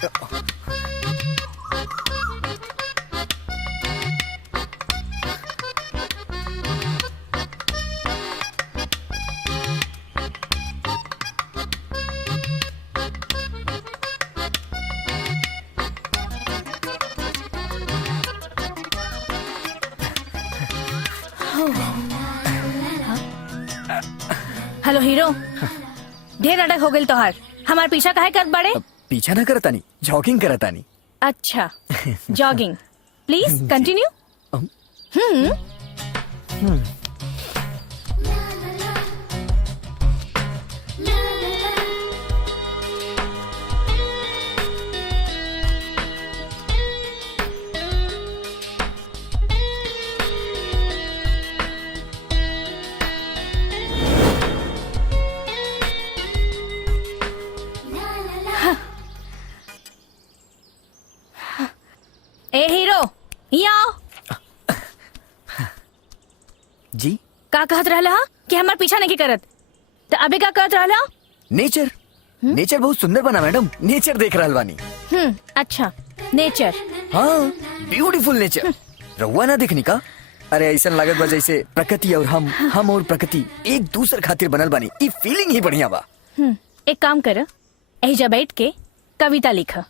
Hello hero, ढेर नाटक हो गई तोहार। हमार पीछा काहे करत बड़े? पीछा ना करता नहीं, जॉगिंग करता नहीं। अच्छा, jogging. Please continue. A hero, यहाँ आओ। जी का कहत रहला कि हमार पीछा नहीं करत? तो अबे का कहत रहला? नेचर नेचर बहुत सुंदर बना मैडम, नेचर देख रहल बानी। अच्छा, नेचर। हाँ, ब्यूटीफुल नेचर। रहुआ ना देखनी का? अरे ऐसा लागत बा जैसे प्रकृति और हम और प्रकृति एक दूसर खातिर बनल बानी। ई फीलिंग ही बढ़िया बा। एक काम कर, एहिजा बैठ के कविता लिखा।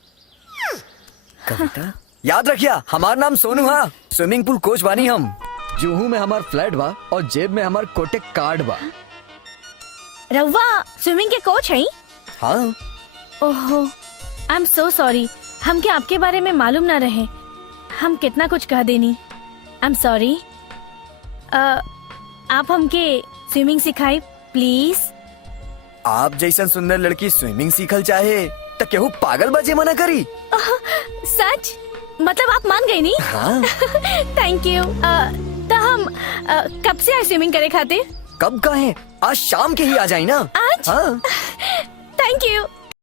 कविता? याद रखिया, हमार नाम सोनू हा। स्विमिंग पूल कोच बानी हम। जुहू में हमार फ्लैट बा और जेब में हमार कोटेक कार्ड बा। रउआ स्विमिंग के कोच हैं? हाँ। ओहो, आई एम सो सॉरी। हमके आपके बारे में मालूम ना रहे। हम कितना कुछ कह देनी। I am sorry. आप हमके स्विमिंग सिखाई प्लीज। आप जैसा सुंदर लड़की स्विमिंग सीखल चाहे तो केहू पागल बजे मना करी। सच? मतलब आप मान गई नी? हाँ। Thank you. तो हम कब से आए स्विमिंग करे खातिर? कब का है? आज शाम के ही आ जाए ना। आज? हाँ। Thank you.